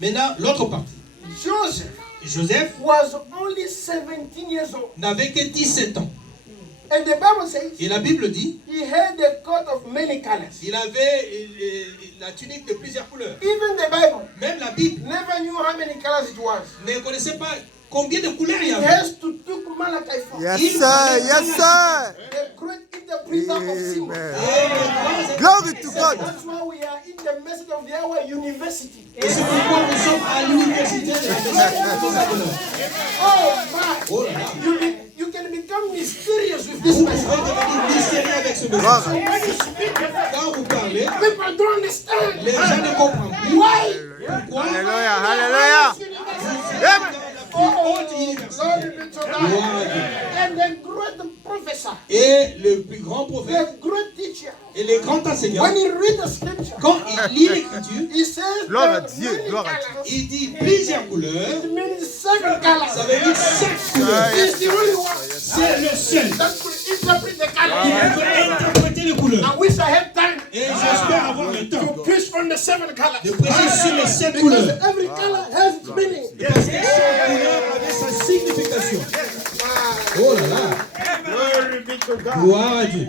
Maintenant, l'autre partie. Joseph was only 17 years old. n'avait que 17 ans. And the Bible says Et la Bible dit, he had a coat of many colors. il avait la tunique de plusieurs couleurs. Even the Bible Même la Bible never knew how many colors it was. ne connaissait pas combien de couleurs il y He avait. has to took Malachi 4. Yes, sir. Yes, sir. The great interpreter of symbols. Amen. Glory to God. That's why we are in the message of the hour university. Et c'est pourquoi nous sommes à l'université de la Oh my! Oh là là. You can become mysterious with this Vous message. pouvez devenir mystérieux avec ce Gloire. message. Quand vous parlez, People don't understand. les gens ne comprennent plus. Why? Pourquoi Alléluia. Alléluia. Amen. Lord be to God. Gloire à Dieu. And the great professor, Et le plus grand prophète the great teacher, et le grand enseignant, when he read the scripture, quand il lit l'écriture, he says Gloire à there are Dieu, many gloire à colors. il dit plusieurs couleurs. It means 7 colors. Ça veut dire 7 couleurs. He's the only one C'est le seul that could interpret the qui colors. peut interpréter les couleurs. I wish I had time Et j'espère avoir le temps to preach on the 7 colors. de prêcher sur les 7 Because couleurs. every color has its meaning. Parce que chaque couleur avait sa signification. Oh là là. Glory be to God. Gloire à Dieu.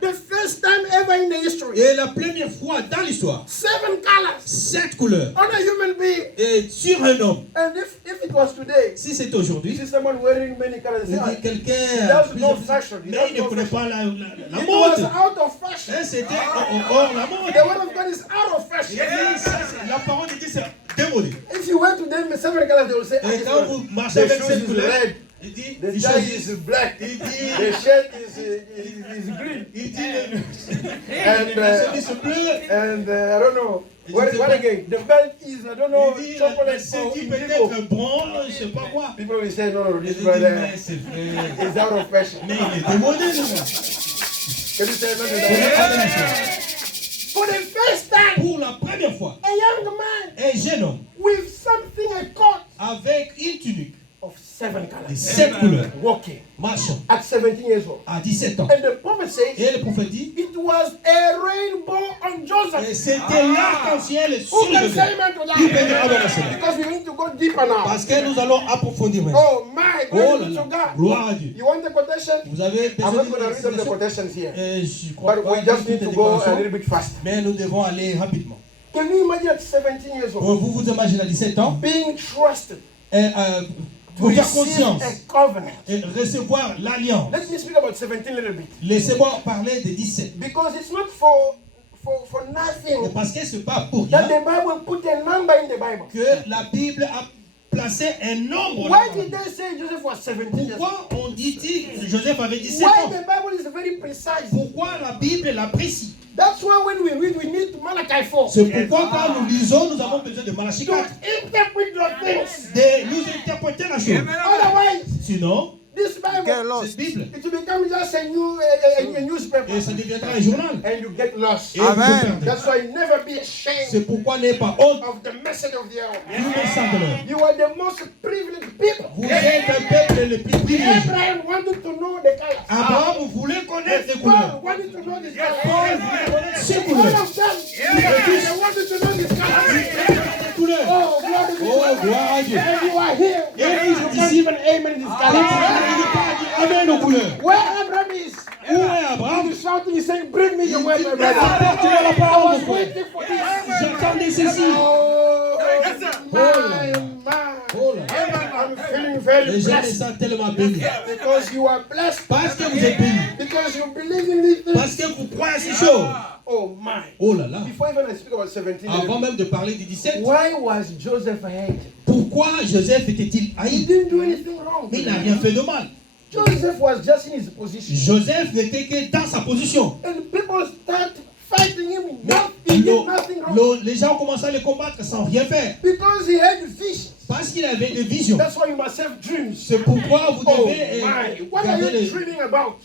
The first time ever in the history, Et la première fois dans l'histoire, 7 colors 7 couleurs. on a human being. Et sur un homme, And if it was today, si c'est aujourd'hui, see someone wearing many colors, on say, dit quelqu'un, That's no fashion. mais il ne That's no connaît fashion. pas la it was mode. out of fashion. Hein, c'était hors la mode. The word of God is out of Il fashion. dit, ça, la parole de Dieu, c'est démodé. If you went to them with 7 colors, they will say, Et this quand one, vous marchez the avec shoes cette is couleur, red, il dit, the il tie choisit. is black, Il dit, the shirt is green, il dit, and c'est bleu. and I don't know. What again? The belt is, I don't know, Il dit, chocolate c'est or qui indigo. peut-être bon, je sais pas quoi. People will say, no, Il this dit, brother mais c'est vrai. is out of fashion. Mais il est démodé, le gars. Can you say no to Vous that? regardez la chose. For the first time, Pour la première fois, a young man un jeune homme with something a coat avec une tunique of 7 de colors 7 couleurs, walking marchant at 17 years old. à 17 ans. And the prophet says Et le prophète dit, it was a rainbow on Joseph. et c'était l'arc-en-ciel Who sur can Joseph. say amen to Qui peut dire that? amen à cela? Because we need to go deeper now. Parce que nous allons approfondir maintenant. Oh my, Oh glory là to là, God. gloire à Dieu. You want the quotation? Vous avez I'm besoin not going to read them the quotations here. Je crois But pas we just need toutes to les go a déclarations, little bit fast. mais nous devons aller rapidement. Can you imagine at 17 years old Vous vous imaginez à 17 ans, being trusted et, to pour faire receive conscience a covenant? et recevoir l'alliance. Let me speak about 17 a little bit. Laissez-moi parler de 17. Because it's not for Et nothing parce que ce n'est pas pour that rien the Bible put a number in the Bible. que la Bible a placé un nombre. Why là-dedans. did they say Joseph was 17 years old? Pourquoi on dit que Joseph avait 17 Why ans? the Bible is very precise. Pourquoi la Bible est précise? That's why when we read, we need Malachi 4 C'est pourquoi quand nous lisons, nous avons besoin de Malachie to 4, interpret the things. de nous interpréter la chose. Otherwise, Sinon, this Get Bible, lost. cette Bible, it will become just a newspaper, et ça deviendra un journal. and you get lost. Et vous Amen. vous perdez. That's why never be ashamed C'est pourquoi n'ayez pas honte of the message of the hour. du message de l'heure. You are the most privileged people. Vous êtes un peuple le plus privilégié. Abraham wanted to know the colors. Abraham, vous voulez connaître les Paul couleurs. wanted to know the Paul colors. voulait connaître ces All couleurs. of them, they wanted to know the colors. Les couleurs. Oh, glory be to Oh, God. gloire à Dieu. And you are here. Et You vous can't ici, even amen this il color. ne pas dit Amen aux couleurs. Where Abraham is, Où est Abraham? he's shouting, he's saying, bring me the word, my Mais brother. apporte-moi la I parole, was mon frère. waiting for this. J'attendais ceci. Oh, là. man. Oh là. I'm feeling very Les gens me blessed sentent tellement bénis. because you are blessed, Parce que vous êtes bénis. because you believe in these things. Parce que vous croyez à ces choses. Oh, my. Oh là là. Before even I speak about 17, Avant même de parler du 17, why was Joseph hated? pourquoi Joseph était-il He haï? didn't do anything wrong. Il n'a rien fait de mal. Joseph was just in his position. Joseph n'était que dans sa position. And people start fighting him. Mais He did nothing wrong. les gens ont commencé à le combattre sans rien faire. Because he had visions. Parce qu'il avait des visions. That's why you must have dreams. C'est pourquoi vous Oh devez my. What are garder you les... dreaming about?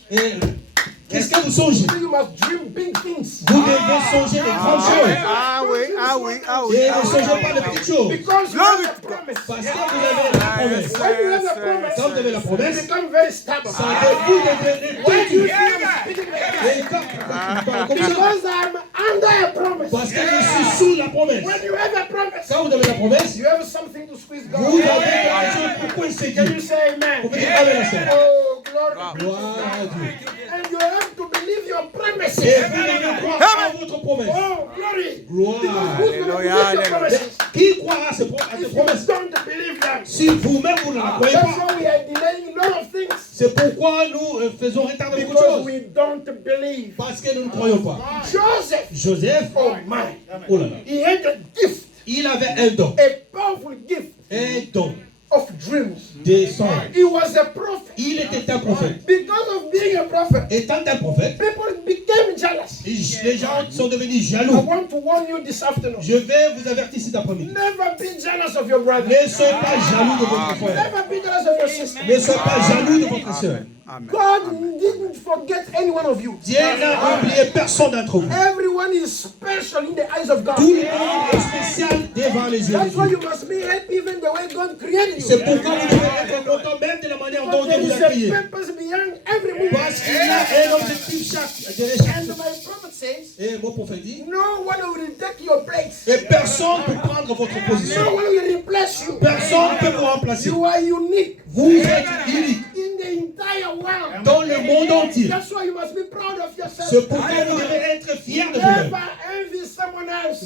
Qu'est-ce que vous songez? You must dream big things. Vous devez songer des grandes choses. Ah oui, ah oui, ah oui. Et ne songez pas de petites choses. Because you have a promise. Parce que vous avez la promesse. When you have a promise, Quand vous avez la you promesse, become very stubborn. ça vous devenez Why do you têtu. think I'm speaking like this? Et quand tu parles comme ça, Because I'm under a promise. parce que je suis sous la promesse. When you have a promise, Quand vous avez la promesse, you have something to squeeze God. vous avez quelque chose pour coincer Can Dieu. you say amen? Vous pouvez dire Amen à ça. Oh, glory. Gloire à Dieu. And you have to believe your promises. Et vous devez croire à votre promesse. Oh, glory. Gloire. Because who's going to believe your promises? Qui croira à ces If you promesses? don't believe them. Si vous-même vous ne la croyez That's pas, why we are delaying a lot of things. c'est pourquoi nous faisons retarder beaucoup de Because choses. we don't believe. Parce que nous ne croyons pas. Joseph, Joseph, oh my, oh là là, he had a gift, il avait un don. a powerful gift Un don of dreams. des songes. He was a prophet. Il était un prophète. Because of being a prophet, Étant un prophète, people became jealous. les gens sont devenus I jaloux. want to warn you this afternoon. Je vais vous avertir cet après-midi. Never be jealous of your brother. Ne soyez pas jaloux de votre frère. Never be jealous of your sister. Ne soyez pas jaloux de votre soeur. God didn't forget any one of you. Dieu n'a oublié personne d'entre vous. Everyone is special in the eyes of God. Tout le monde est spécial devant les yeux de That's why Dieu. you must be happy even the way God created you. C'est pourquoi vous devez être content même de la manière dont But Dieu there vous is a a créé. purpose beyond every move. Parce qu'il y a un objectif derrière chaque And chose. my prophet says, Et mon prophète dit, no one will take your place. et personne ne peut prendre votre No position. one will replace you. Personne ne peut vous remplacer. You are unique Vous êtes unique in the entire world. dans le monde entier. That's why you must be proud of C'est yourself. pourquoi vous devez être fiers de Never vous-même. envy someone else.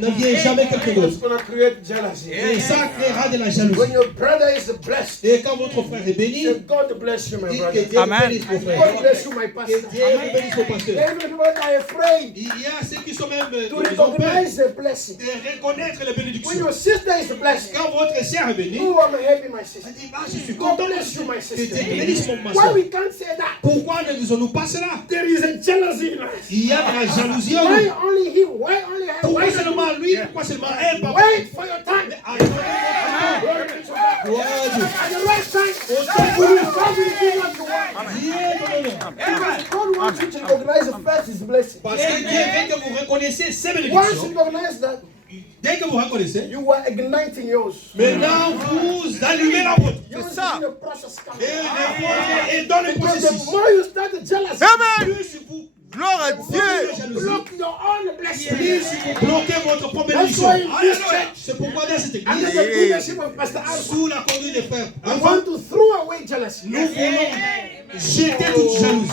N'enviez jamais quelqu'un It's d'autre. going to create jealousy. Et ça créera de la When jalousie. your brother is blessed, Et quand votre frère est béni, say, God bless you, my dites que brother. Dieu vous Amen. bénisse, mon frère. God bless you, my Que pastor. Dieu vous bénisse, mon pasteur. Everyone are afraid Il y a ceux qui sont même to ils ont peur recognize the blessing. de reconnaître les When bénédictions. your sister is blessed, Quand votre sœur est bénie, oh, I'm happy, my sister. elle dit, bah, je suis God content bless you, my que Dieu sister. te bénisse, mon Why soeur. we can't say that? Pourquoi ne disons-nous pas cela? There is a jealousy in us. Il y a de la jalousie en Why nous. only him? Why only her? Pourquoi Why seulement lui? Pourquoi seulement elle? Papa? wait for your time? Attendez votre temps. Glory to God. Gloire à Dieu. At the right time, Au temps voulu. God will give what you want. Dieu vous donne. Because God wants you to recognize the first His blessing. Parce que Dieu veut que vous reconnaissiez ces Once bénédictions. you recognize that, Dès que vous reconnaissez, you are igniting yours. maintenant vous allumez la vôtre. You see the process coming. Et dans le Because the processus, more you start the jealousy, Amen. plus vous Gloire à Dieu. block your own blessing. plus vous bloquez votre propre That's bénédiction. why in this Alléluia. church, C'est pourquoi dans cette under église, the leadership of Pastor Alpha, sous la conduite des frères, I want to throw away jealousy. nous voulons jeter toute jalousie.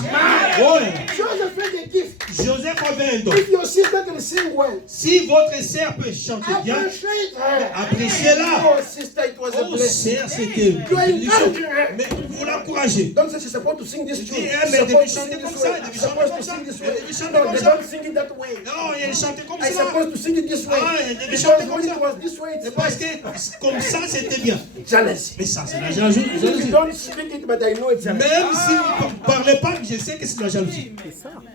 Oh là là. Joseph had a gift. Joseph avait un don. If your sister can sing well, Si votre sœur peut chanter bien, appreciate her. appréciez-la. Oh, sister, it was a Oh, blessing. sœur, c'était une You are bénédiction. encouraging her. Mais vous l'encouragez. Don't say she's supposed to sing this tune. Mais She's elle supposed devait to chanter sing comme this ça, way. elle devait She's chanter supposed comme to ça. sing this Elle way. devait chanter No, comme they ça. don't sing it that way. Non, elle chantait comme I'm ça. supposed to sing it this way. Ah, elle devait Because chanter comme when ça. it was this way, C'est it's parce fine. que comme ça, c'était bien. Jealousy. Mais ça, c'est la jalousie. If you don't speak it, but I know it's jealousy. Même si vous ne parlez pas, je sais que c'est de la jalousie.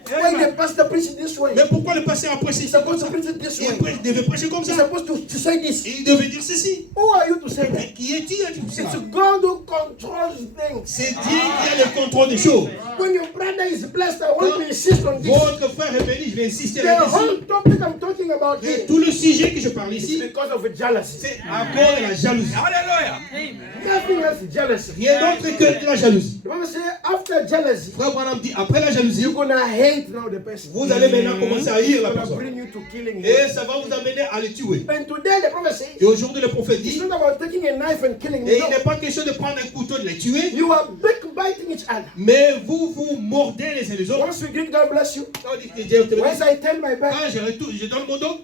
Why the pastor preach it this way? Mais pourquoi le pasteur a prêché He's ça? supposed to preach it this way. Il devait prêcher comme He's ça. supposed to say this. Et il devait dire ceci. Who are you to say Mais that? qui est-il à dire ça? It's God who controls things. C'est Dieu qui a le contrôle des choses. When your brother is blessed, I want to insist on this. Votre frère est béni, je vais insister The là-dessus. whole topic I'm talking about Et here tout le sujet que je parle is ici, because of jealousy. c'est à cause de la jalousie. Nothing else is jealousy. Rien d'autre que de la jalousie. The Bible says after jealousy, Frère Branham dit, après la jalousie, you're gonna hate now the person. vous allez maintenant commencer à haïr la It's gonna personne. bring you to killing him. Et ça va vous amener à le tuer. And today the prophet says Et aujourd'hui, le prophète it's dit, not about taking a knife and killing et him. il n'est pas question de prendre un couteau et de les tuer, You are backbiting each other. mais vous vous mordez les uns les autres. Once we greet, God bless you. On dit que Dieu te bénisse. Once I turn my back, Quand je donne mon dos,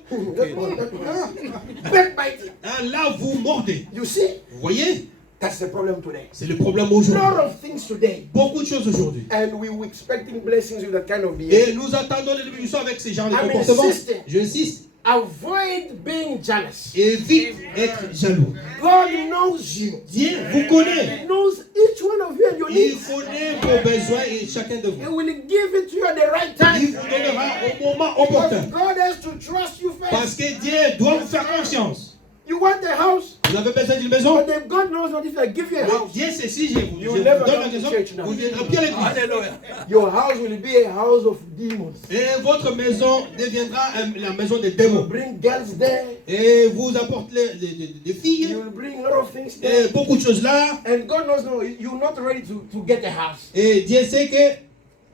backbiting. hein, là vous mordez. You see, Vous voyez, that's the problem today. c'est le problème A aujourd'hui. lot of things today, Beaucoup de choses aujourd'hui. and we were expecting blessings with that kind of behavior. Et nous attendons les bénédictions avec ce genre de I'm comportement. insisting. J'insiste. Avoid being jealous. Évite d'être jaloux. God knows you. Dieu vous connaît. He knows each one of you and your Il needs. connaît vos besoins et chacun de He vous. will give it to you at the right Il time. vous donnera au moment Because opportun. God has to trust you first. Parce que Dieu doit vous faire confiance. You want a house, Vous avez besoin d'une maison? but if God knows not if I give you a Mais house, Dieu sait si je vous You je vous never donne la come to maison, church now. vous ne viendrez plus à l'église. your house will be a house of demons. Et votre maison deviendra la maison des You démons. bring girls there. Et vous apportez des filles. You will bring a lot of things there. Et beaucoup de choses là. And God knows no, you're not ready to get a house. Et Dieu sait que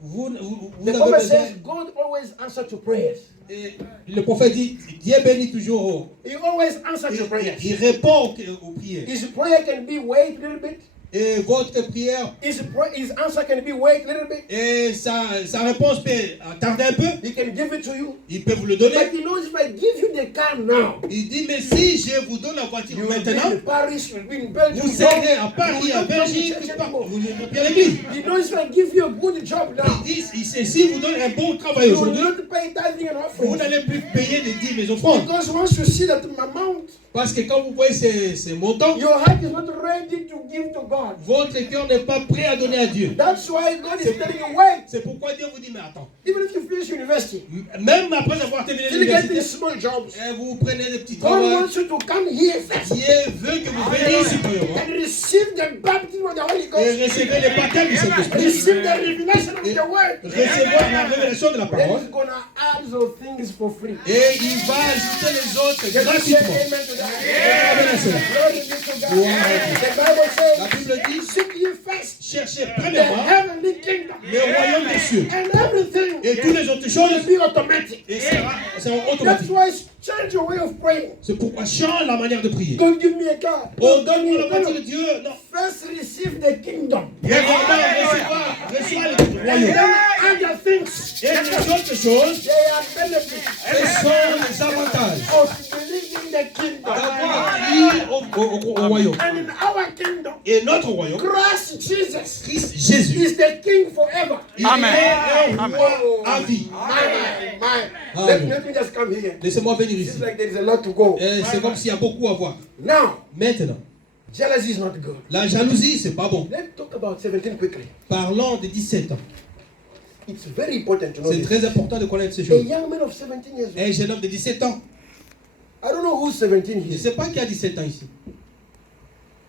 vous The avez Bible besoin. says God always answers to prayers. Et le prophète dit, Dieu bénit toujours. He always answers your prayers. Il répond aux prières. His prayer can be wait a little bit. Et votre prière, His answer can be wait a little bit. et sa réponse peut tarder un peu. He can give it to you. Il peut vous le donner. But he knows if I give you the car now, Il dit, mais si je vous donne la voiture you will be maintenant, in Paris, you will be in Belgium. vous serez à Paris, à Belgique, vous ne pas l'église. He knows if I give you a good job now, Il dit, si vous donne un bon travail you will aujourd'hui, not pay tithing and vous offering. n'allez plus payer les dîmes et les offrandes. Because once you see that amount, Parce que quand vous voyez ces montants, your heart is not ready to give to God. votre cœur n'est pas prêt à donner à Dieu. That's why God is telling you, wait. C'est pourquoi Dieu vous dit, mais attends, Even if you finish university, même après avoir terminé still get these l'université, small jobs. vous prenez des petits God travaux. wants you to come here first Dieu veut que vous veniez ici premièrement and receive the baptism of the Holy et Ghost. recevez le baptême du Saint-Esprit, Receive the revelation of the word. recevoir la révélation de la Then parole, he's gonna add those things for free. et il va ajouter les autres Can you say gratuitement. amen to that? Amen à cela. Glory be to God. Gloire à Dieu. The Bible La says, Bible dit, seek ye first cherchez the premièrement heavenly kingdom, le royaume des cieux, and everything et toutes les autres will choses, be automatic. et sera That's automatique. why change your way of praying. C'est pourquoi change la manière de prier. God give me a car. Oh, God donne-moi la no, partie no. de Dieu. Non. First receive the kingdom. Premièrement, reçois le And royaume. then other things. Et les autres choses, They are benefits ce sont les avantages of believing the kingdom. d'avoir cru au royaume. And in our kingdom, Et notre royaume, Christ Jesus Christ Jésus, is the king forever. il est un Amen. roi à vie. Let me just come here. Laissez-moi venir It's ici. like there is a lot to go. Et c'est comme s'il y a beaucoup à voir. Now, Maintenant, jealousy is not good. la jalousie, c'est pas bon. Let's talk about 17 quickly. Parlons de 17 ans. It's very important to know C'est this. très important de connaître ces A choses. young man of 17 years old. Un jeune homme de 17 ans. I don't know who's 17 Je ne here. sais pas qui a 17 ans ici.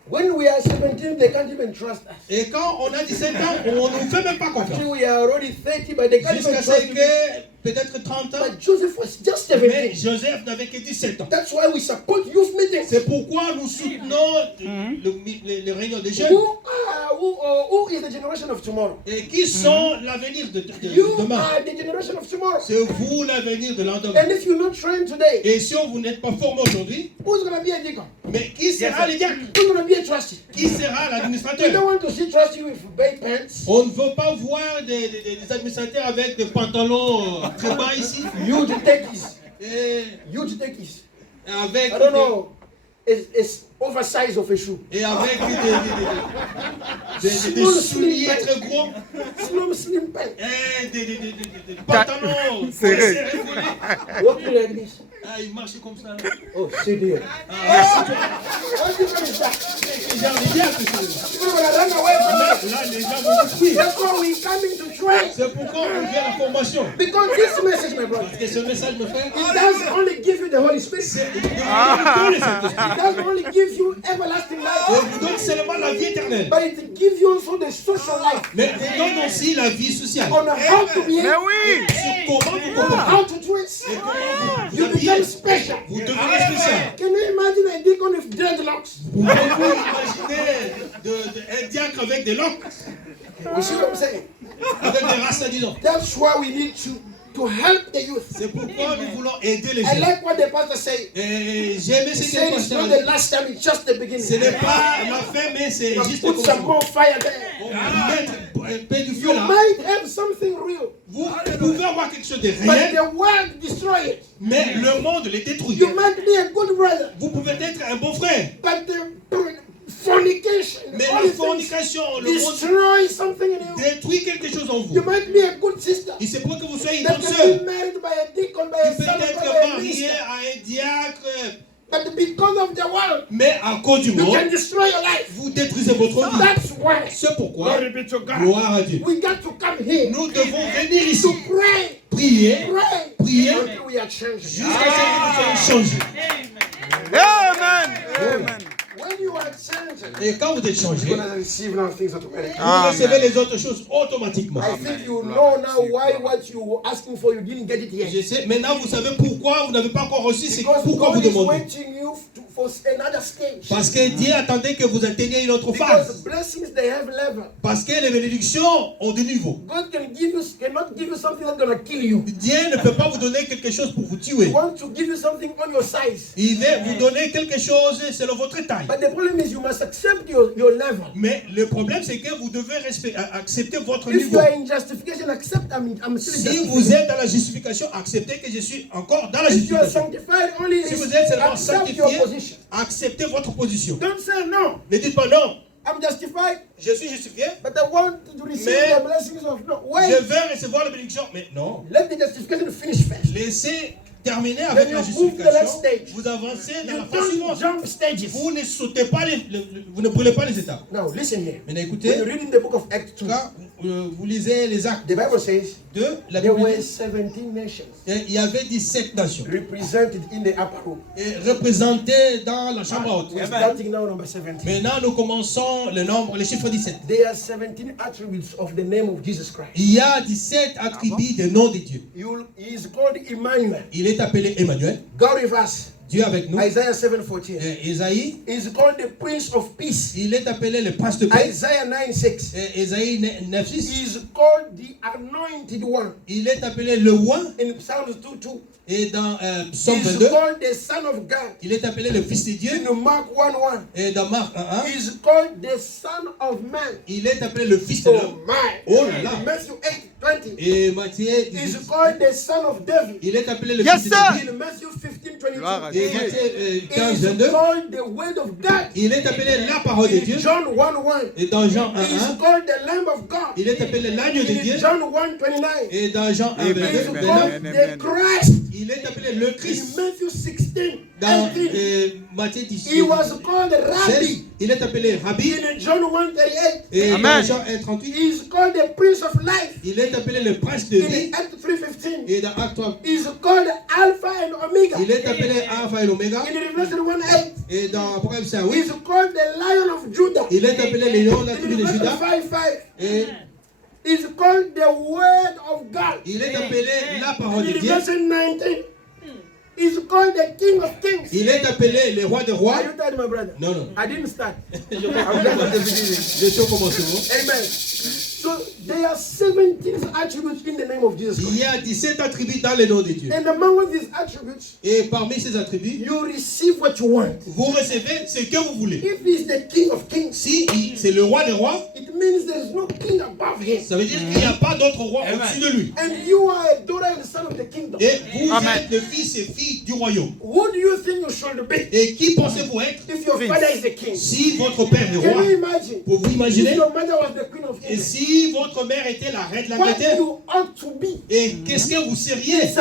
When we are 17, they can't even trust us. Et quand on a 17 ans, on ne nous fait même pas Actually, confiance. we are already 30, but they can't even Jusqu'à trust ce you. que, peut-être 30 ans, But Joseph was just mais 17. Joseph n'avait que 17 ans. That's why we support youth meetings. C'est pourquoi nous soutenons les réunions des jeunes. Who is the generation of tomorrow? Et qui sont l'avenir de You demain. are the generation of tomorrow. C'est vous l'avenir de l'endemain. And if you're not trained today, Et si vous n'êtes pas formé aujourd'hui, who's going to be a deacon? mais qui sera le diacre? Who's going to be a trustee? Qui sera We don't l'administrateur? want to see trustee with baked pants. On ne veut pas voir des administrateurs avec des pantalons très bas ici. Youth techies. Et Youth techies. avec I don't know. It's oversize of a shoe. Et avec des souliers très gros. Slim pants. Et des pantalons Serrés. serrés. Walking like this. Ah, il marche comme ça. Oh, sit there. Ah, What difference is that? c'est genre les diacres. People will run away from us. Là, les gens vont fuir. That's why we coming to train. C'est pourquoi on vient à la formation. Because this message, my brother, Parce que ce message, mes frères, it doesn't only give you the Holy Spirit. il donne le Saint-Esprit. It doesn't only give you everlasting Il life, vous donne seulement la vie éternelle. but it gives you also the social life Mais il donne aussi la vie sociale. on how to Mais behave, oui. Sur comment vous on comportez. how to dress. Et comment vous You habillez. become special. Vous devenez spécial. Can you imagine a deacon with dreadlocks? Pouvez-vous imaginer un diacre avec des locks, You see what I'm saying? avec des races, disons. That's why we need to help the youth. C'est pourquoi nous voulons aider les I jeunes. like what the pastor said. Et j'ai aimé He ce que said le it's pasteur not a the dit. last time, it's just the Ce beginning. n'est pas la fin, mais c'est But juste le put some commencement. more fire there. On va mettre un peu du feu You là. might have something real, Vous pouvez avoir quelque chose de but réel, the world destroy it. mais le monde les détruit. You might be a good brother, Vous pouvez être un bon frère, but the fornication, mais all la the things fornication, le monde destroy something in you. détruit quelque chose en You vous. might be a good sister Il se peut que vous soyez une that bonne can sœur, be married by a deacon, by qui a peut son, être by a mariée minister. à un diacre, But because of the world, mais à cause du you monde, can destroy your life. vous détruisez votre vie. That's why C'est pourquoi, glory be to God. gloire à Dieu, We got to come here nous devons venir ici, to pray, prier, pray prier, until we are changed. jusqu'à ce que nous soyons changés. Amen. Amen. When you are changed, Et quand vous êtes changés, you're going to receive now things automatically. vous recevez les autres choses automatiquement. I think you know now why what you were asking for, you didn't get it yet. Je sais, maintenant vous savez pourquoi vous n'avez pas encore reçu, c'est Because pourquoi God vous is demandez. waiting you for another stage. Parce que Dieu attendait que vous atteigniez une autre Because phase. blessings, they have level. Parce que les bénédictions ont des niveaux. God cannot give you something that's going to kill you. Dieu ne peut pas vous donner quelque chose pour vous tuer. He wants to give you something on your size. Il veut vous donner quelque chose selon votre taille. But the problem is you must accept your level. Mais le problème, c'est que vous devez accepter votre If you niveau. are in justification, accept I'm still Si in vous justification. êtes dans la justification, acceptez que je suis encore dans la If you are justification. sanctified, only Si vous êtes seulement accept your sanctifié, position. acceptez votre position. Don't say no. Ne dites pas non, I'm justified, je suis justifié, but I want to receive Mais- the blessings of no. je Wait. veux recevoir la bénédiction. Mais non, Let the justification finish first. laissez terminer avec Then la you move to the next justification. stage. Vous avancez dans You la phase don't suivante. jump stages. Vous ne sautez pas, vous ne brûlez pas les étapes. Now listen here. Maintenant When écoutez, you read in the book of Acts 2, quand vous lisez les actes the Bible says de la there Bible, were 17 nations il y avait 17 nations represented in the upper room. et représentées dans la chambre haute. We're starting now number 17. Maintenant, nous commençons le chiffre 17. There are 17 attributes of the name of Jesus Christ. Il y a 17 attributs des noms de Dieu. He is called Emmanuel, Il est appelé Emmanuel, God with us. Dieu avec nous. Isaiah 7:14. Isaïe, He is called the Prince of Peace. il est appelé le prince de paix. Isaiah 9:6. Isaïe 9:6, He is called the Anointed One. il est appelé le roi. In Psalms 2:2. Et dans He Psaume is 22, called the Son of God. il est appelé le fils de Dieu. In Mark 1:1. Et dans Marc 1:1, He is called the Son of Man. il est appelé le fils de Oh l'homme. my. Oh là là. Matthew 8:20. Et Matthieu, He is called the Son of David. il est appelé le Yes, fils de sir. David. In Matthew Gloire à 15:22. Et Matthieu He 15, is 22, called the Word of God. il est appelé la parole de Dieu. In John 1:1. Et dans Jean He is 1:1, called the Lamb of God. il est appelé l'agneau de Dieu. In John 1:29. Et dans Jean 1, Amen. He is 22, called the Christ. il est appelé le In Christ. Matthew 16. Dans 18. Matthieu He 18, was called 16, Rabbi. il est appelé Rabbi. In John 1:38. Et dans Amen. Jean 1:38, He is called the Prince of Life. il est appelé le prince de In vie. Acts 3:15. Et dans Acte 3, He is called Alpha and Omega. il est appelé Alpha et l'Oméga. In Revelation 1:8. Et dans Apocalypse He 8, is called the Lion of Judah. il est appelé le lion de la In tribu de Revelation Judas. 5:5. Et He is called the Word of God. il est appelé la In parole de Dieu. Revelation 19. He is called the King of Kings. Il est appelé le roi des rois. Are you tired, my brother? Non, non. I didn't start. Je suis au commencement. Amen. So there are 17 attributes in the name of Jesus Il Christ. y a 17 attributs dans le nom de Dieu. And among these attributes, Et parmi ces attributs, you receive what you want. vous recevez ce que vous voulez. If he's the King of Kings, Si c'est le roi des rois, it means there is no king above him. ça veut dire qu'il n'y a pas d'autre roi au-dessus de lui. And you are a daughter and son of the kingdom. Et vous Amen. êtes le fils et fille du royaume. Who do you think you should be Et qui pensez-vous être if your father is the king? si votre père est Can roi? you imagine? Pouvez-vous If imaginer? your mother was the queen of Et England, si votre mère était la reine de what l'Angleterre? you ought to be Et qu'est-ce que vous seriez? is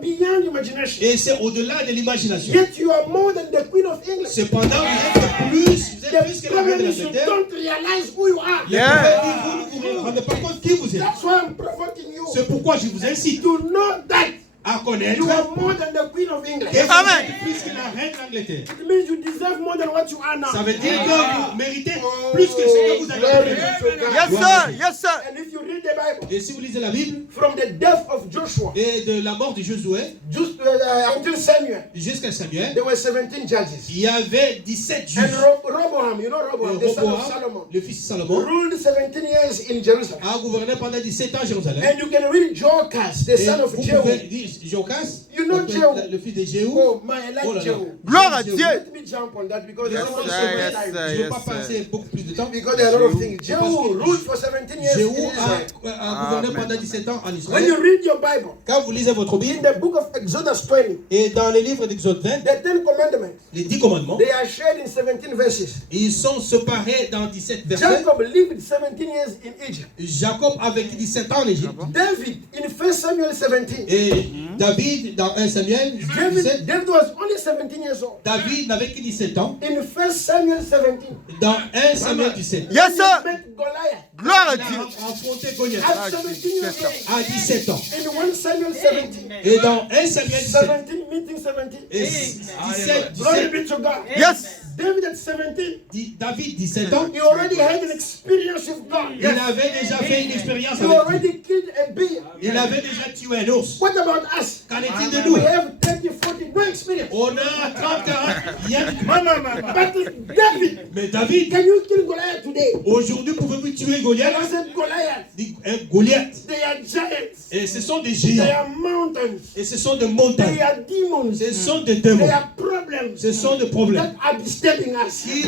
beyond imagination. Et c'est au-delà de l'imagination. Yet you are more than the queen of England. Cependant, vous êtes plus The que la reine de problem is you l'Angleterre. don't realize who you are. Le problème, vous ne vous rendez pas compte qui vous êtes. That's why I'm provoking you C'est pourquoi je vous incite to know that à connaître you are more than the queen of England. que vous Amen. êtes plus que la reine d'Angleterre. It means you deserve more than what you are now. Ça veut dire que vous méritez plus que ce que vous avez Glory obtenu. to God. Yes, sir. Yes, sir. And if you read the Bible, Et si vous lisez la Bible, from the death of Joshua et de la mort de Josué until Samuel, jusqu'à Samuel, there were 17 judges. il y avait 17 And juges. Roboam, you know Roboam, the son of Solomon, Roboam, le fils de Salomon, ruled 17 years in Jerusalem. a gouverné pendant 17 ans à Jérusalem. And you can read Joachaz, the Et son of vous Jehu. pouvez lire Joachaz, You know Jehu. le fils de Jéhu. Oh my, I Oh like là là. Jehu. Gloire à Jéhu. Dieu. Let me jump on that because Yes, I don't want to sir, waste yes, time. sir. Je ne veux pas passer beaucoup plus de temps. Because there are a lot of things. Jehu ruled for 17 years in Jéhu Israel. a gouverné Amen. pendant 17 ans en When Israël. you read your Bible, Quand vous lisez votre in Bible, the book of Exodus 20, et dans les livres d'Exode 20, the 10 commandments, les 10 commandements, they are shared in 17 verses. ils sont séparés dans 17 versets. Jacob lived 17 years in Egypt. Jacob a vécu 17 ans en Égypte. David, in 1 Samuel 17, Et David, dans 1 Samuel 17, David was only 17 years old. David n'avait que 17 ans. In 1 Samuel 17, Dans 1 Samuel 17, Yes, he sir. met Goliath. Gloire à Il a Dieu. affronté Goliath At 17 years old. à 17 ans. In 1 Samuel 17. Et dans 1 Samuel 17, 17 meeting 17. et 17, Glory be to God. Yes. David at 17, David, 17 ans, he already had an experience with God. il avait déjà fait une expérience He avec Dieu. already killed a bear. Il avait déjà tué un ours. What about us? Qu'en est-il de nous? We have 30, 40, no experience. On a 30, 40, rien du tout. But David, Mais David, can you kill Goliath today? aujourd'hui, pouvez-vous tuer And Goliath? I said, Goliath, Un Goliath. they are giants. Et ce sont des They géants. are mountains. Et ce sont des They montagnes. are demons. Ce sont des They démons. are problems Ce sont des problèmes that are disturbing us. qui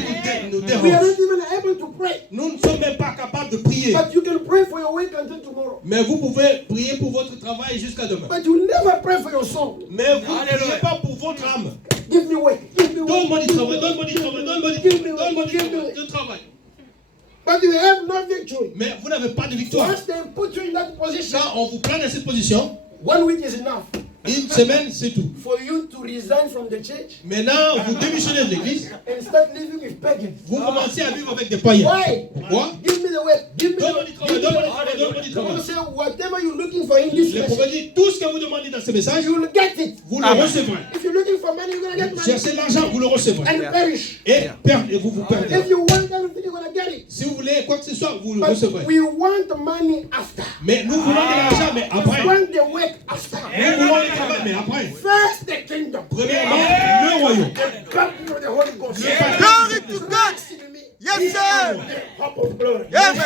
nous We are dérangent. not even able to pray. Nous ne sommes même pas capables de prier. But you can pray for your week until tomorrow. Mais vous pouvez prier pour votre travail jusqu'à demain. But you never pray for your soul. Mais vous ne priez pas pour votre âme. Give me work. Give me work. Donne-moi du travail, donne-moi du travail, donne-moi du travail. But you have no victory. Mais vous n'avez pas de victoire. Once they put you in that position, Quand on vous prend dans cette position, 1 week is enough une semaine, c'est tout. for you to resign from the church Maintenant, vous démissionnez de l'église, and start living with pagans. vous commencez à vivre avec des païens. Why? Quoi? Give me the work. Give me Donne-moi du the travail, donne-moi du travail, donne-moi du The Bible travail. says, whatever you're looking for in this Le message, prophète dit, tout ce que vous demandez dans ce message, you will get it. vous le recevrez. If you're looking for money, you're going to get money Cherchez l'argent, vous le recevrez. and perish. Et vous vous perdez. If you want everything, you're going to get it. Si vous voulez quoi que ce soit, vous le But recevrez. we want the money after. Mais nous voulons de l'argent, mais We après. want the work after. Nous voulons le travail, mais après. First the kingdom. Premièrement, le royaume. The government of the Holy Ghost. Glory to God. Yes, sir. The hope of glory. Amen.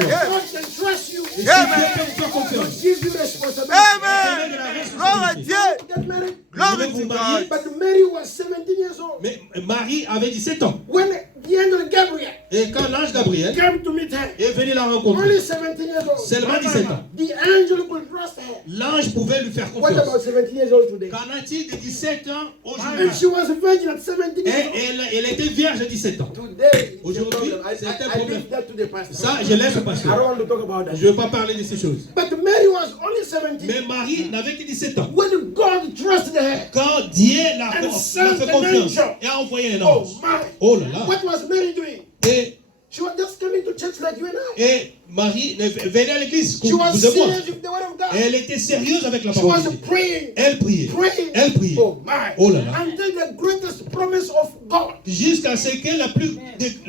The God can trust you. Amen. Give you responsibility. Amen. Gloire à Dieu. Get married. Glory to God. But Mary was 17 years old Mais Marie avait 17 ans. when the angel Gabriel Et quand l'ange Gabriel came to meet her. est venu la rencontrer, Only 17 years old. seulement 17 ans, The angel could trust her. l'ange pouvait lui faire What confiance. about 17 years old today? Qu'en a-t-il de 17 ans And aujourd'hui? she was a virgin at 17 Et years old. elle était vierge à 17 ans. Today, it's a Aujourd'hui, problem. c'est un I problème. leave that to the pastor. Ça, je laisse au I pasteur. don't want to talk about that. Je ne veux pas parler de ces choses. But Mary was only 17. Mais Marie n'avait que 17 ans. When God trusted her, Quand Dieu l'a And l'a sent fait an confiance angel. et a envoyé un oh ange. my, Oh là là. what was Mary doing? Et, She was just coming to church like you and I. et Marie venait à l'église She comme was vous et moi. serious with the word of God. Elle était sérieuse avec la She parole was de Dieu. praying, Elle priait. praying. Elle priait. Oh my. Oh là là. Until the greatest promise of God Jusqu'à ce que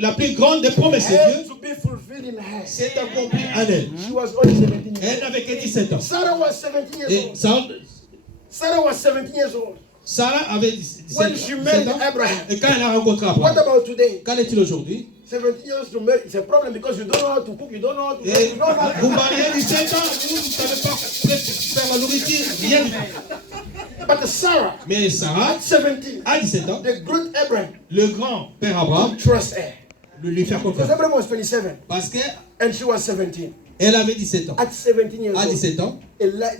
la plus grande des promesses de had Dieu to be fulfilled in her. s'est accomplie en elle. She was only 17 years Elle n'avait que 17 ans. old. Sarah was 17 years Et old. Sarah was 17 years old. Sarah avait 17 When she married ans. Abraham. Et quand elle a rencontré What Abraham, about today? qu'en est-il aujourd'hui? 17 years to marry. It's a problem because you don't know how to cook, you don't know how to Et you don't know how vous to mariez 17 ans, vous ne savez pas faire la nourriture, rien du tout. But Sarah, Mais Sarah, at 17, à 17 ans, the great Abraham le grand-père Abraham trust her. lui faire Because confiance. Abraham was 27 Parce and she was 17. qu'elle avait 17 ans. At 17 years À old. 17 ans,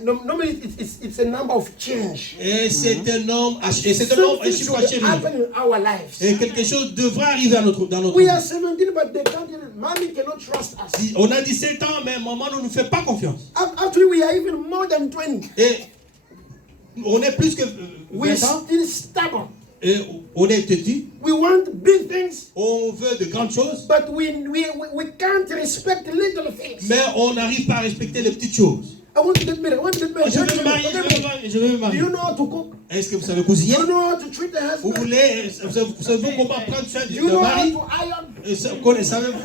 Normally it's a number of change. et c'est un homme, un Something chiffre should chez nous. happen in our lives. Et quelque chose devrait arriver dans notre We vie. are 17, but they can't even, mommy cannot trust us. On a 17 ans, mais maman ne nous fait pas confiance. Actually, we are even more than 20. Et on est plus que We're 20 ans, still stubborn. et on est têtu. We want big things, On veut de grandes choses, but we can't respect little things. mais on n'arrive pas à respecter les petites choses. I want to get married. I want to get married. Je vais me marier, je vais me Do marier. you know how to cook? Est-ce que vous savez Do cuisiner? you know how to treat a Vous husband? savez comment prendre soin Do you d'un know how mari? to iron? Savez-vous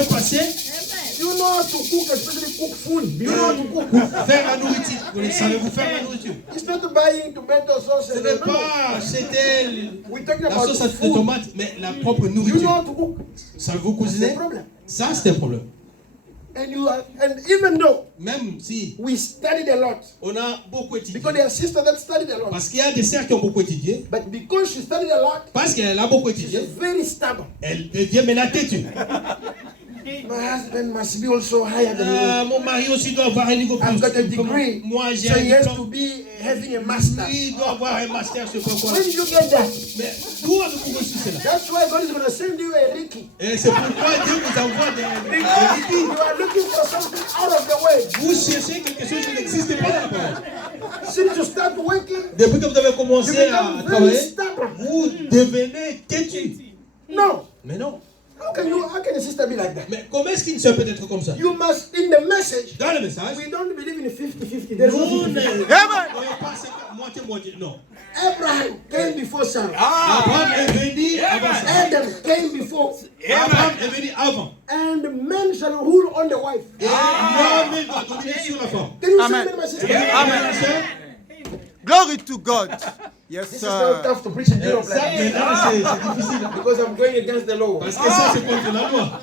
repasser, Do you know how to cook, especially cook food? Do you know how to cook? faire la nourriture? Savez-vous faire la nourriture? It's not buying tomato sauce. Ce and n'est no. pas acheter We're talking la about sauce à food. tomate, mais la propre Do you know nourriture. how to cook? Savez-vous That's the cuisiner? problem. Ça, c'est un problème. And even though Même si we studied a lot, on a beaucoup étudié, because there are sisters that studied a lot, parce qu'il y a des sœurs qui ont beaucoup étudié, but because she studied a lot, parce qu'elle a beaucoup she's étudié, very stubborn. elle devient maintenant têtue. My husband must be also higher than me. Mon mari aussi doit avoir un niveau plus. I've got a degree, Moi, j'ai so un he has to diplôme. be having a master. Lui, il doit avoir un master, je sais pas quoi. Where did you get that? Mais d'où avez-vous reçu cela? That's why God is going to send you a Ricky. Et c'est pourquoi Dieu vous envoie des Because Ricky. you are looking for something out of the way. Vous cherchez quelque chose qui n'existe pas dans la parole. Since you start working, Depuis que vous avez you commencé à become very travailler, stubborn. vous devenez têtu. No. Mais non. How How can a sister be like that? Mais comment est-ce qu'une sœur peut être comme ça? You must, in the message, Dans le message, we don't believe in 50-50. There's no nous 50-50. ne Amen. voyons pas moitié-moitié. Non. Abraham came before Sarah. Abraham est venu avant ça. Adam came before. Abraham est venu avant. And the man shall rule on the wife. Et l'homme va dominer sur la femme. Can you Amen. say that, my sister? Amen. Glory to God. Yes, This is very sir. tough to preach in Europe Ça, like this. maintenant, c'est difficile. Because I'm going against the law. Parce que ça, c'est contre la loi.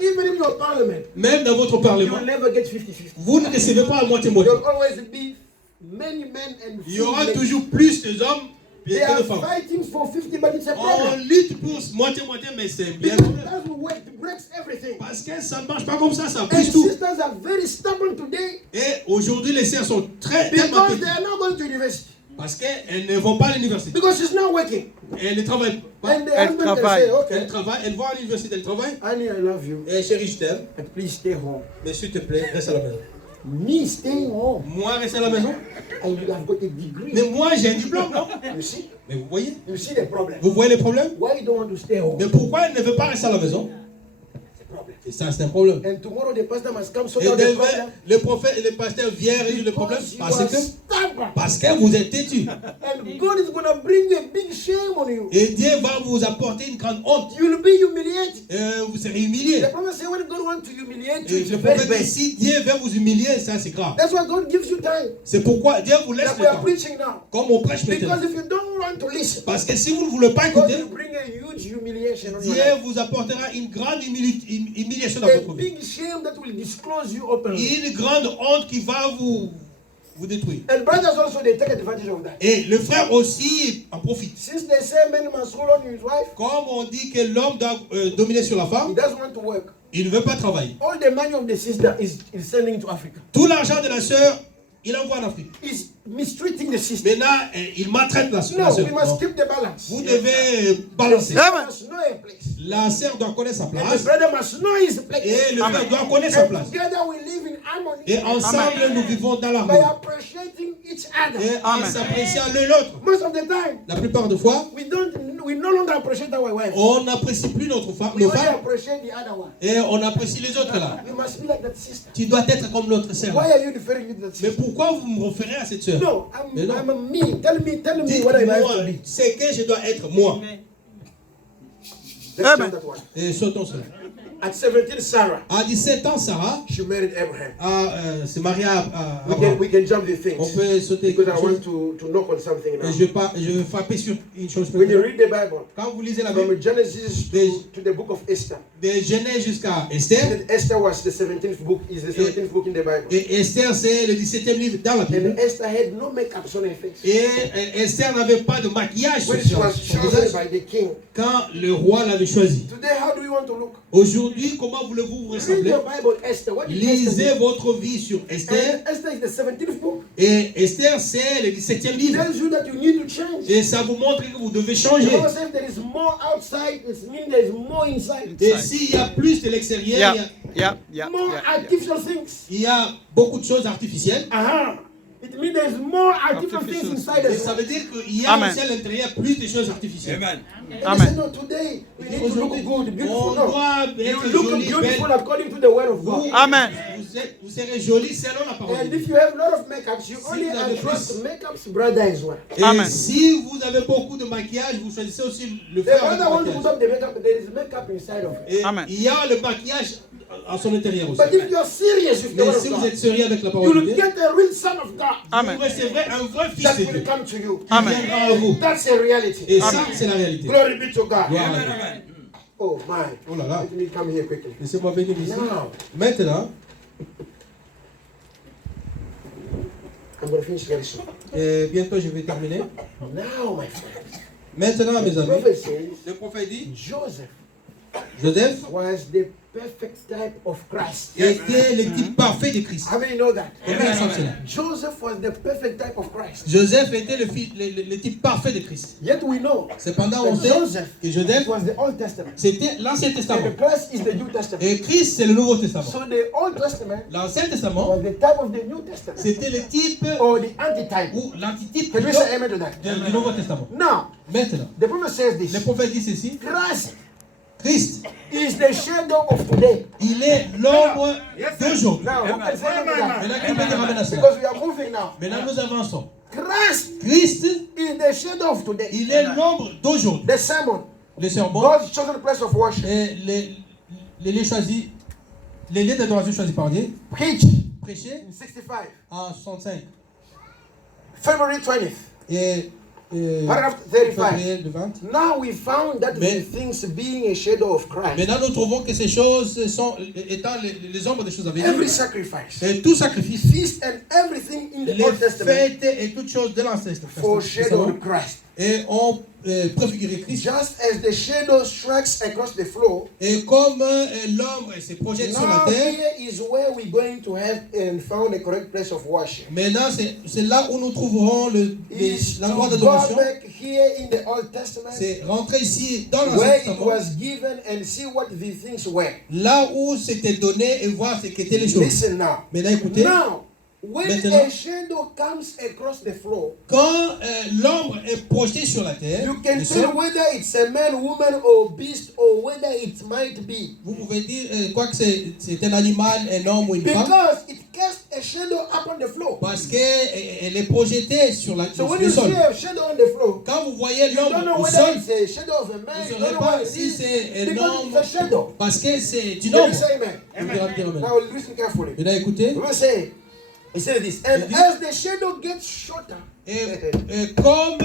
Even in your parliament, Même dans votre you parlement, will never get 50-50. vous ne recevez pas à moitié-moitié. There will always be many men and Il y few aura ladies. toujours plus de hommes They que are de femmes. fighting for 50, but it's a On problem. lutte pour moitié-moitié, mais c'est bien. Because that's what breaks everything. Parce que ça ne marche pas comme ça And bouge tout. sisters are very stubborn today Et aujourd'hui, les sœurs sont tellement because they petites. are not going to university. Parce qu'elles ne vont pas à l'université. Because she's not working. Elles ne travaillent pas. And the Elle husband can travaille. say, okay, Elles travaillent, elles vont à l'université, elles travaillent. honey, I love you, Et chérie, je t'aime. but please stay home. Mais s'il te plaît, reste à la maison. Me staying home, Moi, reste à la maison. and you have got a degree. Mais moi, j'ai un diplôme, non? You see? Mais vous voyez? You see the problem. Vous voyez les problèmes? Why you don't want to stay home? Mais pourquoi elle ne veut pas rester à la maison? It's a problem. Et ça, c'est un problème. And tomorrow the pastor must come sort Et out the demain, problem. le prophète et le pasteur viennent résoudre le problème Because you parce are que, stubborn. vous êtes têtu. And God is going to bring a big shame on you. Et Dieu va vous apporter une grande honte. You will be humiliated. Vous serez humilié. The prophet said when God wants to humiliate you, Et it's le very prophète bad. dit, si Dieu veut vous humilier, ça c'est grave. That's why God gives you time. C'est pourquoi Dieu vous laisse Like le we are temps. preaching now. Comme on prêche maintenant. Because if you don't want to listen, Parce que si vous ne voulez pas God écouter, will bring a huge humiliation on your Dieu life. vous apportera une grande humiliation dans A votre vie. big shame that will disclose you openly. Une grande honte qui va vous détruire. And brothers also, they take advantage of that. Et le frère aussi en profite. Since they say man must rule on his wife, Comme on dit que l'homme doit dominer sur la he femme, doesn't want to work. il ne veut pas travailler. All the money of the sister is sending to Africa. Tout l'argent de la sœur, il envoie en Afrique. Is mistreating the sister. Maintenant, il maltraite la sœur. No, we must keep the balance. Vous devez balancer. Amen. Must know a place. La sœur doit connaître sa And the place. brother must know his place. Et le frère doit connaître sa And place. together we live in harmony Et ensemble, nous vivons dans by l'harmonie. appreciating each other. Et en s'appréciant l'un l'autre. Most of the time, La plupart des fois, we no longer appreciate our wife. on n'apprécie plus notre femme, We nos only femmes. appreciate the other one. Et on apprécie les autres là. You must be like that sister. Tu dois être comme notre sœur. Why are you referring to that Mais sister? pourquoi vous me référez à cette sœur? No, Mais non. I'm a me. Tell me what I have Dites-moi, to be. c'est que je dois être moi. Let's Amen. count that one. Et sautons cela. At 17, Sarah, À 17 ans, Sarah she married Abraham. s'est mariée à We Abraham. can jump the On things peut sauter because quelque I chose. want to knock on something now. Et je vais frapper sur une chose. When you read the Bible, Quand vous lisez la Bible, from Genesis to the book of Esther, de Genèse jusqu'à Esther, Esther was the 17th book, is the 17th book in the Bible. et Esther c'est le 17e livre dans la Bible. And Esther had no makeup on her face. Et Esther n'avait pas de maquillage sur When she son was son chosen visage by the king. quand le roi l'avait choisi. Today, how do you want to look? Aujourd'hui, comment voulez-vous vous Read ressembler? your Bible, Esther. What did Esther Lisez do? votre vie sur Esther. And Esther is the 17th book. Et Esther, c'est le 17e It livre. tells you that you need to change. Et ça vous montre que vous devez The changer. Bible says there is more outside, it means there is more inside. Et s'il y a plus de l'extérieur, Yeah. More artificial things. il y a beaucoup de choses artificielles. It means there is more artificial things inside Et us. ça veut dire qu'il y a Amen. aussi à l'intérieur plus de choses artificielles. Amen. And they Amen. say, no, today we need to look Aujourd'hui, good, on beautiful. No. doit You être look joli, beautiful belle. according to the word of God. Amen. Vous serez joli selon la parole. And de if Dieu. you have a lot of makeups, you only vous avez attract plus. makeup's brother as well. Et Amen. si vous avez beaucoup de maquillage, vous choisissez aussi le The frère avec brother le wants to put maquillage. up the makeup, but there is makeup inside of it. Et Amen. il y a le maquillage à son intérieur aussi. But if you are serious with the Mais word si of vous God, êtes sérieux avec la you parole de will Dieu, get a real son of God Amen. vous recevrez un vrai fils that de will Dieu come to you. qui Amen. viendra à vous. That's a reality. Et ça, c'est la réalité. Glory be to God. Gloire à Dieu. Oh my. Oh là là. Let me come here quickly. Laissez-moi venir ici. Now, Maintenant, I'm going to finish very soon. bientôt je vais terminer. Now, my friend, Maintenant, mes the amis, prophet says le prophète dit, Joseph Joseph was the perfect type of Christ. était le type parfait de Christ. How many know that? Combien de savent cela? Joseph was the perfect type of Christ. Joseph était le type parfait de Christ. Yet we know Cependant, on that sait Joseph que Joseph, was the Old Testament. c'était l'Ancien And Testament. the Christ is the New Testament. Et Christ, c'est le Nouveau Testament. So the Old Testament L'Ancien Testament, was the type of the New Testament. c'était le type Or the antitype. ou l'antitype Can we plutôt say amen to that? du Nouveau Testament. Now, Maintenant, the prophet says le this. prophète dit ceci, Christ Christ, is the shadow of today. il est l'ombre d'aujourd'hui. Now, who can say amen to that? Maintenant, qui peut dire amen à cela? Because we are moving now. Maintenant, nous avançons. Christ Christ, is the shadow of today. il est l'ombre d'aujourd'hui. The sermon, Les sermons God's chosen place of worship, et les lieux choisis, les lieux d'adoration choisis par Dieu, preached prêchés in 65, en 65 February 20th, et paragraph 35. février le 20. Now we found that Mais- the things being a shadow of Christ, Maintenant, nous trouvons que ces choses sont étant les ombres des choses à venir. every sacrifice, Et tout sacrifice, feast, and everything in the les Old Testament fêtes et toutes choses de l'Ancien foreshadow Testament, Christ. et ont préfiguré Christ. Just as the shadow strikes across the floor, Et comme l'ombre se projette sur la now terre, here is where we're going to have and found a correct place of worship. maintenant c'est là où nous trouverons Is to l'endroit go d'adoration. back here in the Old Testament C'est rentrer ici dans l'Ancien where it Testament, was given and see what the things were. là où c'était donné et voir ce qu'étaient les choses. Listen now. Maintenant écoutez, Now, when Maintenant. a shadow comes across the floor, quand l'ombre est projetée sur la terre, you can le tell sol, whether it's a man, woman, or beast, or whether it might be. vous pouvez dire quoi que c'est un animal, un homme ou une femme, Because it casts a shadow upon the floor. parce qu'elle est projetée sur So when le you sol. see a shadow on the floor, Quand vous voyez you don't know l'ombre au whether sol, it's a shadow of a man, vous you ne don't saurez know what pas it si is, c'est un because homme, it's a shadow. parce que c'est une Can you ombre. say amen? Vous pouvez dire amen. Now listen carefully. Maintenant écoutez, We will say, he said this, and Il dit- as the shadow gets shorter, et comme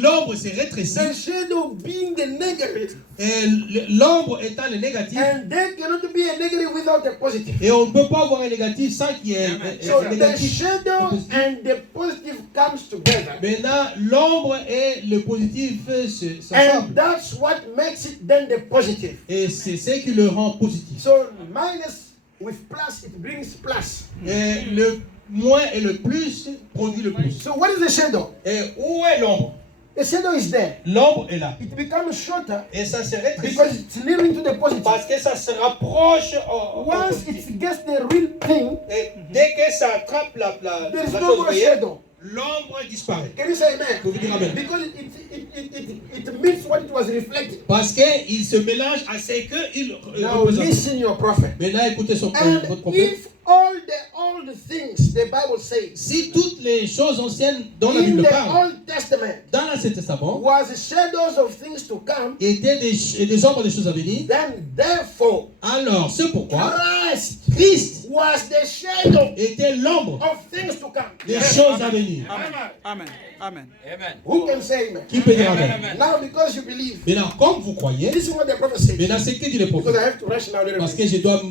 l'ombre s'est rétrécie, the shadow being the negative, et l'ombre étant le négatif, and there cannot be a negative without a positive. et on ne peut pas avoir un négatif sans qu'il y ait So un the négatif. shadow and the positive comes together. Maintenant, l'ombre et le positif And s'ensemble. that's what makes it then the positive. Et c'est ce qui le rend positif. So minus with plus, it brings plus. Et le moins et le plus produit le plus. So what is the shadow? Et où est l'ombre? The shadow is there. L'ombre est là. It becomes shorter Et ça se rétrécit. because it's nearing to the positive. Parce que ça se rapproche au Once positif. it gets the real thing, Et dès que ça attrape la there is chose no more réelle, shadow. l'ombre disparaît. Can you say amen? Vous pouvez dire amen. Because it meets what it was reflecting. Parce qu'il se mélange à ce qu'il Now représente. listen, your prophet. Maintenant, écoutez votre And prophète. if all the things the Bible says Si toutes les choses anciennes dont la in Bible the parle, Old Testament dans l'Ancien Testament, was shadows of things to come, étaient des ombres des choses à venir, then therefore alors c'est pourquoi Christ Christ was the shadow était l'ombre of things to come. des choses à venir. Amen. Amen. Who can say amen? Qui peut dire amen? Now because you believe, Maintenant, comme vous croyez, this is what the prophet says. maintenant c'est que dit le Because prophète. I have to rush now a little Parce bit. que je dois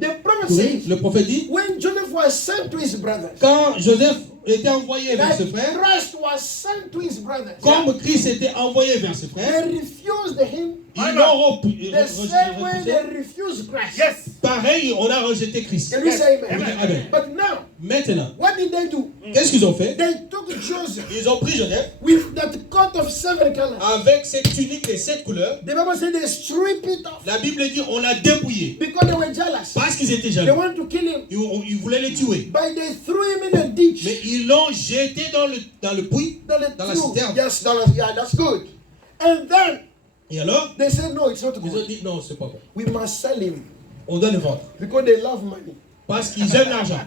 The prophet courir. says, Le prophète dit, when Joseph was sent to his brothers, quand Joseph était envoyé vers like ses frères, Christ was sent to his brothers, comme Christ était envoyé vers ses frères, they refused him ils l'ont the same way refusé. they refused Christ. Pareil, on a rejeté Christ. Can we say Vous dites amen? amen. But now, Maintenant, what did they do? qu'est-ce qu'ils ont fait? They took Joseph Ils ont pris Joseph with that coat of 7 colors. avec cette tunique de 7 couleurs. The Bible said they stripped it off La Bible dit on l'a dépouillé because they were jealous. parce qu'ils étaient They jaloux. wanted to kill him, Ils voulaient les tuer. but they threw him in a ditch. Mais ils l'ont jeté dans le puits, dans la citerne. Yes, yeah, that's good. And then Et alors, they said, no, it's not ils ont good. dit non, c'est pas bon. We must sell him On doit le vendre. because they love money. Parce qu'ils aiment l'argent.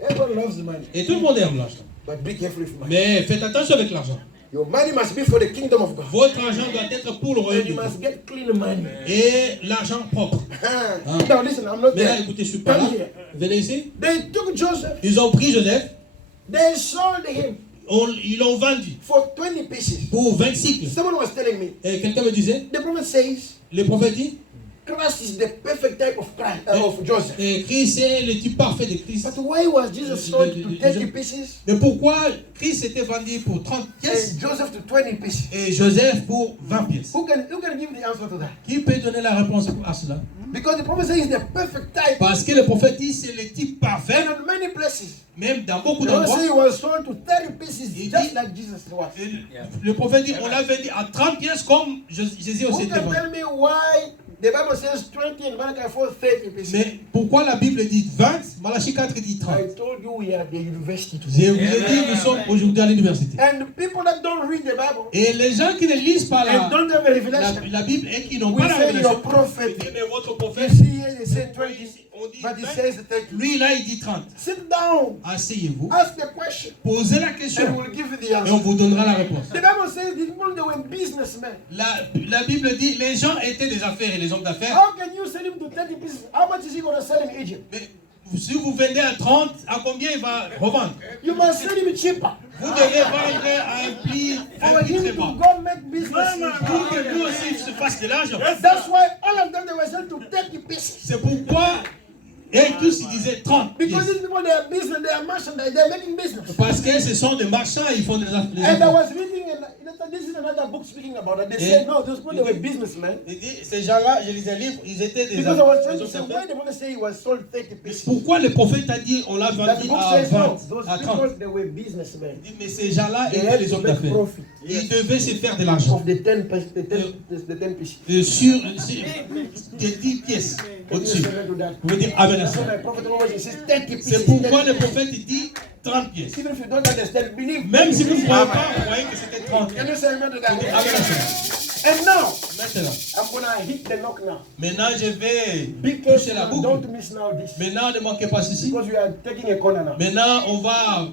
Everyone loves money. Et tout le monde aime l'argent. But be careful with money. Mais faites attention avec l'argent. Your money must be for the kingdom of God. Votre argent doit être pour le royaume And de you Dieu. must get clean money. Et l'argent propre. Now listen, I'm not Mais là, there. écoutez, je suis pas là. Come here. Venez ici. They took Joseph. Ils ont pris Joseph. They sold him Ils l'ont vendu for 20 pieces. pour 20 cycles. Someone was telling me. Et quelqu'un me disait, The prophet says le prophète dit, Christ is the perfect type of Christ, of Joseph. et Christ est le type parfait de Christ. But why was Jesus sold to 30 pieces Mais pourquoi Christ était vendu pour 30 pièces and Joseph to 20 pieces? et Joseph pour 20 pièces? Who can give the answer to that? Qui peut donner la réponse à cela? Because the prophet says the perfect type. Parce que le prophète dit c'est le type parfait, And on many places, même dans beaucoup the prophet d'endroits. says he was sold to 30 pieces, Il just dit- like Jesus was. Le prophète dit on l'a vendu à 30 pièces comme Jésus Who aussi était can vendu. tell me why The Bible says 20 and Malachi 4, 30%. Mais pourquoi la Bible dit 20, Malachie 4 dit 30? I told you we are at the university Je today. vous ai dit, nous sommes aujourd'hui à l'université. And people that don't read the Bible Et les gens qui ne lisent pas and don't have a revelation, la Bible et qui n'ont we pas la say révélation, your prophet. ils disent, mais votre You prophète, see here, they say 20, on dit but it 20, says 30. lui là il dit 30. Sit down, Asseyez-vous, ask the question, posez la and question we'll give you the et on answer. vous donnera la réponse. The Bible says the people they were businessmen. La Bible dit les gens étaient des affaires et les hommes d'affaires. How can you sell him to 30 pieces? How much is he going to sell in Egypt? Mais si vous vendez à 30, à combien il va revendre? You must sell him cheaper. Vous devez vendre à un prix For him très to bas. go make business. Pour que lui aussi se fasse de l'argent. That's why all of them they were selling to 30 pieces. C'est pourquoi et tous ils disaient 30 Because pièces. these people they are business, they are merchandise, they are making business. Parce que ce sont des marchands, ils font des And I affaires. was reading, and this is another book speaking about it. They Yeah. said, no, those people they were businessmen. Il dit, ces gens-là, je lisais un livre, ils étaient des Because I was trying to hommes say, d'affaires. why the Bible say he was sold 30 pieces? Pourquoi le prophète a dit on l'a That the vendu book à says, no, 20, those à 30? people they were businessmen. Il dit, mais ces gens-là They étaient had les to hommes make d'affaires. profit Ils devaient se faire de l'argent. of the 10 pieces. Sur des 10 pièces au-dessus. Vous pouvez dire Amen à That's ça. why my prophet always says 30 pieces. C'est pourquoi 30 le pieces. prophète dit 30 pièces. Even if you don't understand, believe. Même si vous ne croyez pas, vous croyez que c'était 30. Can you say amen to Vous dites Amen à that? ça. And now, Maintenant, I'm going to hit the knock now. maintenant je vais Be toucher la careful, boucle. don't miss now this. Maintenant, ne manquez pas ceci. Because we are taking a corner now. Maintenant, on va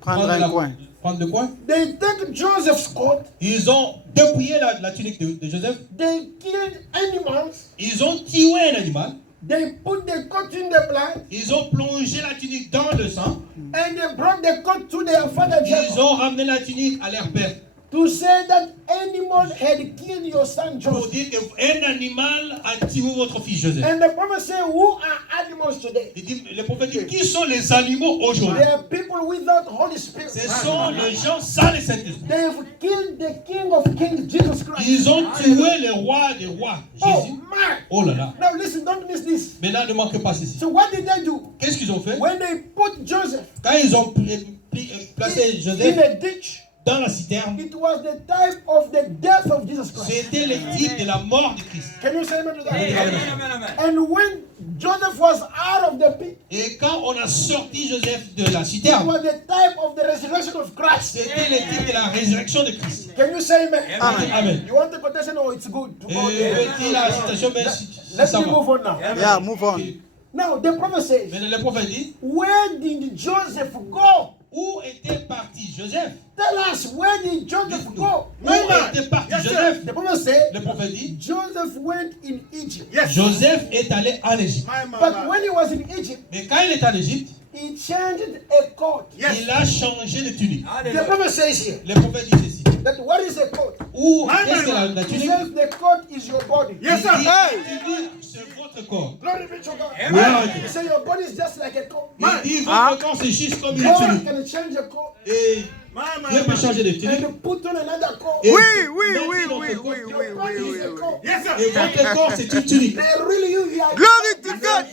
Prendre un coin. Prendre le coin. They take Joseph's coat, Ils ont dépouillé la tunique de Joseph. they killed animals, Ils ont tué un animal. they put the coat in the blood, Ils ont plongé la tunique dans le sang. and they brought the coat to their father Ils Jacob ont ramené la tunique à leur père. to say that animal had killed your son Pour Joseph. dire qu'un animal a tué votre fils Joseph. And the prophet said, who are animals today? Il dit, le prophète dit, qui sont les animaux aujourd'hui? They are people without Holy Spirit. Ce sont les gens sans le Saint-Esprit. They've killed the King of Kings, Jesus Christ. Ils ont tué le roi des rois, Oh Jésus. man! Oh là là. Now listen, don't miss this. Maintenant, ne manquez pas ceci. So what did they do? Qu'est-ce qu'ils ont fait? When they put Joseph Quand ils ont placé in Joseph a ditch, dans la citerne, it was the type of the death of Jesus Christ. c'était le type de la mort de Christ. Can you say amen to Amen, that? amen, amen. And when Joseph was out of the pit, Et quand on a sorti Joseph de la it citerne, was the type of the resurrection of Christ. c'était le type de la résurrection de Christ. Can you say amen? Amen. Amen. You want the quotation or it's good to Et go there? petit la citation, mais Let ça me va. move on now. Yeah, move on. Now the prophet says, Mais le prophète dit, where did Joseph go? où était parti Joseph? Tell us, where did Joseph go? Où était parti Joseph? The prophet said, Le prophète dit, Joseph went in Egypt. Joseph est allé en Égypte. But when he was in Egypt, Mais quand il est en Égypte, he changed a coat. il a changé de tunique. The prophet says here Le prophète dit ceci. that what is a coat? Où qu'est-ce que la He tunique? says the coat is your body. Il dit, la tunique, c'est votre corps. Glory be to God. Gloire à He Dieu. said your body is just like a coat. Il dit, votre corps c'est juste comme une God tunique. can change a coat Et Dieu peut changer de tunique. and put on another coat. Et Oui, mettre oui, dans oui, votre oui, corps. oui, oui, Your body oui, is a oui, coat. Et votre corps c'est une tunique. They really you are Glory to God.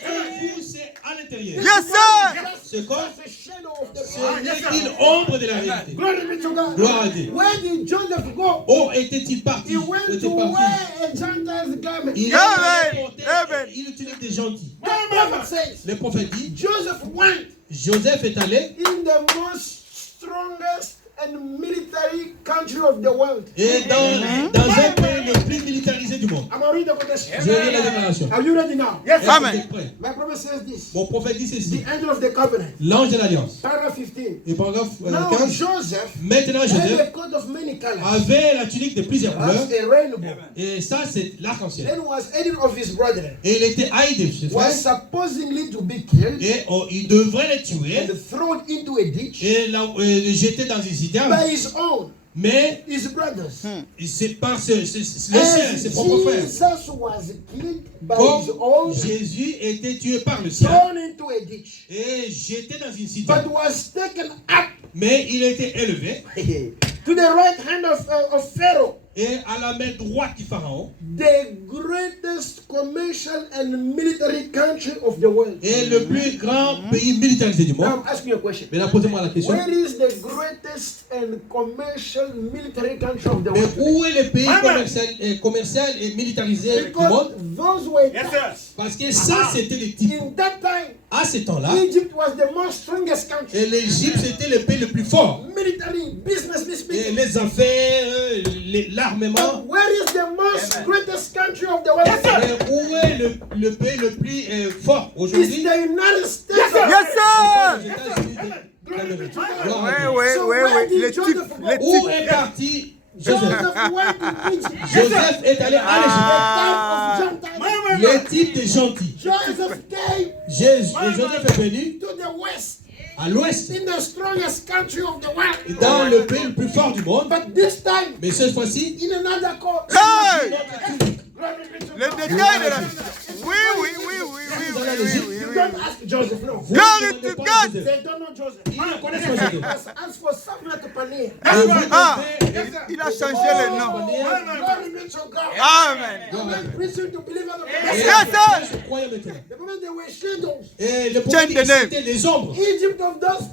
Vous c'est à l'intérieur. Yes, sir. Ce corps the shadow of the c'est une ombre de la réalité. Glory be to God. Gloire à Dieu. Where did Joseph go? Où était-il parti? He Où went to était wear parti? a Gentile's garment. Il Amen. porté Amen. une tunique des gentils. The prophet says Le prophète dit, Joseph went Joseph est allé in the most strongest and military country of the world. et dans un pays le plus militarisé du monde. I'm going to read the quotation. Je lis la déclaration. Are you ready now? Est-ce que vous Amen. êtes prêts? My prophet says this. Mon prophète dit ceci. The angel of the covenant. L'ange de l'alliance. Paragraph 15. Et paragraphe Now 15. Joseph Maintenant had Joseph a coat of many colors. avait la tunique de plusieurs couleurs. That's a rainbow. Et ça c'est l'arc-en-ciel. Then was hated of his brethren. Et il était haï de ses Was frères. supposedly to be killed Et il devrait le tuer and thrown into a ditch et le jeter dans une citerne. by his own, Mais his brothers. c'est par les siens, ses As propres frères. Jesus was killed by his Comme own, Jésus était tué par le sien thrown into a ditch, et jeté dans une but citerne. was taken up Mais il était élevé to the right hand of Pharaoh. Et à la main droite du pharaon. the greatest commercial and military country of the world. Et le plus grand pays militarisé du Now monde. I'm asking you a question. Maintenant, posez-moi la question. Where is the greatest and commercial military country of the Mais world? où est le pays commercial et militarisé du Because monde? those were Parce que ça, c'était les types. in that time, À ce temps-là, Egypt was the most strongest country. et l'Égypte, c'était le pays le plus fort. Military, business Et speaking. les affaires, l'armement. But where is the most greatest country of the world? Mais où est le pays le plus fort It's aujourd'hui? the United States. Yes, sir. Les États-Unis d'Amérique. Gloire à Oui, Dieu. oui, So oui, where oui. did Les Joseph types, go? les Où types. est parti Joseph? Joseph went to Egypt. Joseph est allé à The time of Gentiles. l'Égypte. Les types de gentils. Joseph came Joseph est venu to the west à l'ouest, in the strongest country of the world. dans le pays le plus fort du monde. But this time, Mais cette fois-ci, in another court. Hey! Glory be to Les God. détails de la... Oui, oui, oui, oui, oui, oui, oui, oui, You oui. don't ask Joseph, no. vous Glory ne to demandez pas God. Joseph. They don't know Joseph. Ils ne connaissent pas Joseph. As for Samuel to Paneer. Et vous Ah, devez- il a changé le nom. Glory be to God. Amen. The man preaching to believers of the Et Yes, sir. se croyez maintenant. The moment they were shadows. Et le Change the premier, name. c'était les ombres. Egypt of those